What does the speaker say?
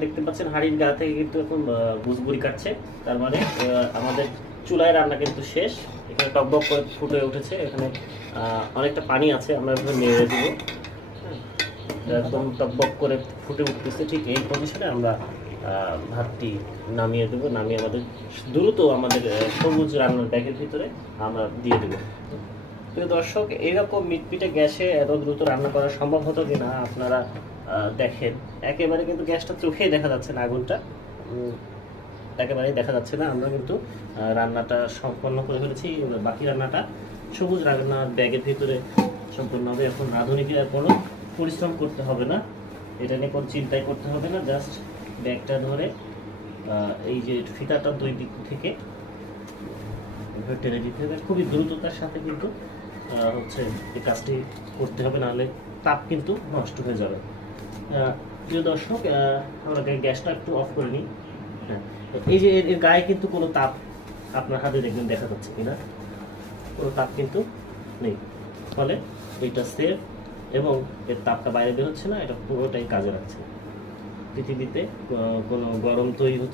দেখতে পাচ্ছেন হাড়ির গা থেকে কিন্তু এখন বুঝবুড়ি কাটছে। তার মানে আমাদের চুলায় রান্না কিন্তু শেষ। এখানে টকবক করে ফুটে উঠেছে, এখানে অনেকটা পানি আছে, আমরা এভাবে নেড়ে দিব। একদম টকবক করে ফুটে উঠতেছে, ঠিক এই পজিশনে আমরা ভাতটি নামিয়ে দেবো। নামিয়ে আমাদের দ্রুত আমাদের সবুজ রান্নার ব্যাগের ভিতরে আমরা দিয়ে দেবো। প্রিয় দর্শক, এইরকম মিটমিটে গ্যাসে এত দ্রুত রান্না করা সম্ভব হতো কিনা আপনারা দেখেন। একেবারে কিন্তু গ্যাসটা চোখেই দেখা যাচ্ছে না, আগুনটা একেবারেই দেখা যাচ্ছে না। আমরা কিন্তু রান্নাটা সম্পন্ন করে ফেলেছি। বাকি রান্নাটা সবুজ রান্নার ব্যাগের ভিতরে সম্পূর্ণ হবে। এখন রাঁধুনিকে আর কোনো পরিশ্রম করতে হবে না, এটা নিয়ে কোনো চিন্তাই করতে হবে না। জাস্ট ব্যাগটা ধরে এই যে ফিতাটা দুই দিক থেকে টেনে দিতে হবে। খুবই দ্রুততার সাথে কিন্তু হচ্ছে এই কাজটি করতে হবে, নাহলে তাপ কিন্তু নষ্ট হয়ে যাবে। প্রিয় দর্শক, আমরা গ্যাসটা একটু অফ করে নিই। হ্যাঁ, এই যে এর গায়ে কিন্তু কোনো তাপ আপনার হাতে দেখবেন দেখা যাচ্ছে কিনা, কোনো তাপ কিন্তু নেই। ফলে এইটা সেফ এবং এর তাপটা বাইরে বের হচ্ছে না, এটা পুরোটাই কাজে লাগছে। পৃথিবীতে কোনো গরম তৈরি হচ্ছে